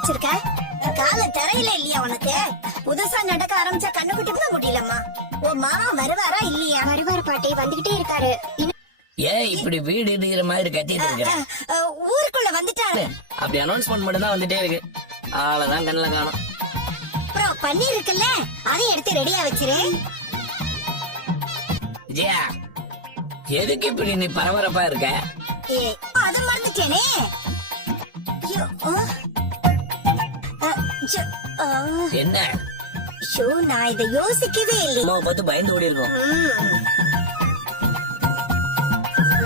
வச்சிருக்க? கால தரையில இல்லையா உனக்கு? புதுசா நடக்க ஆரம்பிச்சா கண்ணுக்குட்டி கூட முடியலம்மா. உன் மாமா வருவாரா இல்லையா? வருவாரு பாட்டி, வந்துகிட்டே இருக்காரு. ஏன் இப்படி வீடு இடிக்கிற மாதிரி கத்திட்டு இருக்கிற? ஊருக்குள்ள வந்துட்டாரு. அப்படி அனௌன்ஸ்மெண்ட் மட்டும் தான் வந்துட்டே இருக்கு. ஆளதான் கண்ணுல காணும். அப்புறம் பன்னீர் இருக்குல்ல, அதையும் எடுத்து ரெடியா வச்சிரு. ஜியா, எதுக்கு இப்படி நீ பரபரப்பா இருக்க? அத மறந்துட்டேனே. ஐயோ, என்ன? ஷோ, நான் இதை யோசிக்கவே இல்லை. அம்மாவை பார்த்து பயந்து ஓடி இருக்கும்.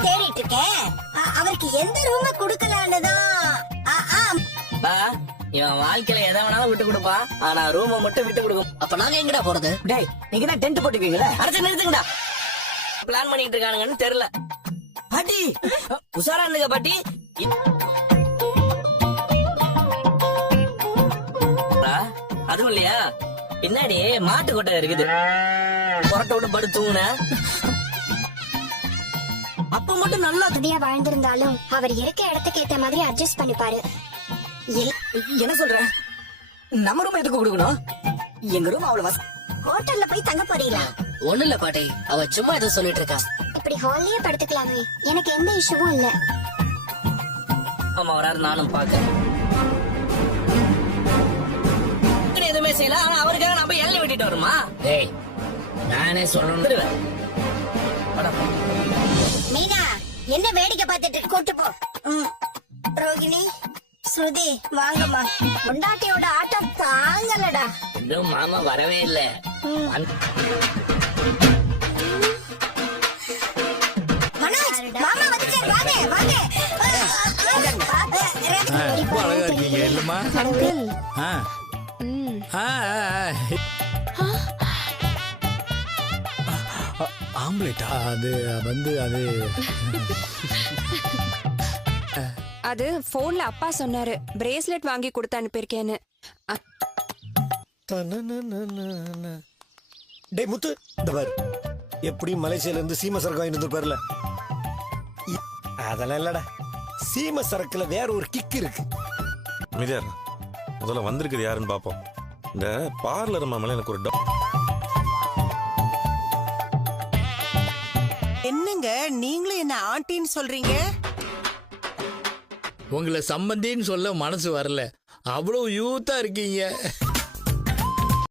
தேடிட்டு இருக்கேன். அவருக்கு எந்த ரூம குடுக்கலான்னுதான். இவன் வாழ்க்கையில எதை வேணாலும் விட்டு கொடுப்பா, ஆனா ரூம மட்டும் விட்டு கொடுக்கும். அப்ப நாங்க எங்கடா போறது? டேய், நீங்க என்ன டென்ட் போட்டுக்குவீங்களா? அடுத்து நிறுத்துங்கடா. பிளான் பண்ணிட்டு இருக்கானுங்கன்னு தெரியல. பாட்டி உஷாரா இருந்துங்க பாட்டி. அதுவும் இல்லையா, பின்னாடி மாட்டு கொட்டை இருக்குது. புரட்ட விட்டு படு தூங்குன. அப்ப மட்டும் நல்லா அப்படியா வாழ்ந்திருந்தாலும் அவர் இருக்க இடத்துக்கு ஏத்த மாதிரி அட்ஜஸ்ட் பண்ணிப்பாரு. என்ன சொல்ற? நம்ம ரூம் எதுக்கு கொடுக்கணும்? எங்க ரூம் அவ்வளவு ஹோட்டல்ல போய் தங்க போறீங்களா? ஒண்ணு இல்ல பாட்டி, அவ சும்மா ஏதோ சொல்லிட்டு இருக்கா. இப்படி ஹால்லயே படுத்துக்கலாமே, எனக்கு எந்த இஷ்யூவும் இல்ல. ஆமா, வராது, நானும் பாக்க எதுவுமே செய்யல. ஆனா அவருக்காக நான் போய் எல்லை வெட்டிட்டு வருமா? டேய், நானே சொல்லணும். மீனா, என்ன வேடிக்கை பார்த்துட்டு கூட்டு போ. ரோகிணி, ஸ்ருதி, வாங்கம்மா. பொண்டாட்டியோட ஆட்டம் தாங்கலடா. இன்னும் மாமா வரவே இல்ல. மனோஜ், மாமா வந்துட்டார். வாங்க வாங்க. ரொம்ப அழகா இருக்கீங்க இல்லம்மா? ஆம்லேட்டா? அது வந்து அது போன்ல அப்பா சொன்னாரு, பிரேஸ்லெட் வாங்கி கொடுத்து அனுப்பியிருக்கேன்னு. டேய் முத்து, இந்த பாரு, எப்படி மலேசியால இருந்து சீம சரக்கு வாங்கிட்டு வந்துருப்பாருல, அதெல்லாம் இல்லடா. சீம சரக்குல வேற ஒரு கிக் இருக்கு. மிதியார், முதல்ல வந்திருக்குது யாருன்னு பாப்போம். இந்த பார்லர் மாமல எனக்கு ஒரு என்னங்க நீங்களும் என்ன ஆண்டின்னு சொல்றீங்க? உங்களை சம்பந்தின்னு சொல்ல மனசு வரல, அவ்வளவு யூத்தா இருக்கீங்க.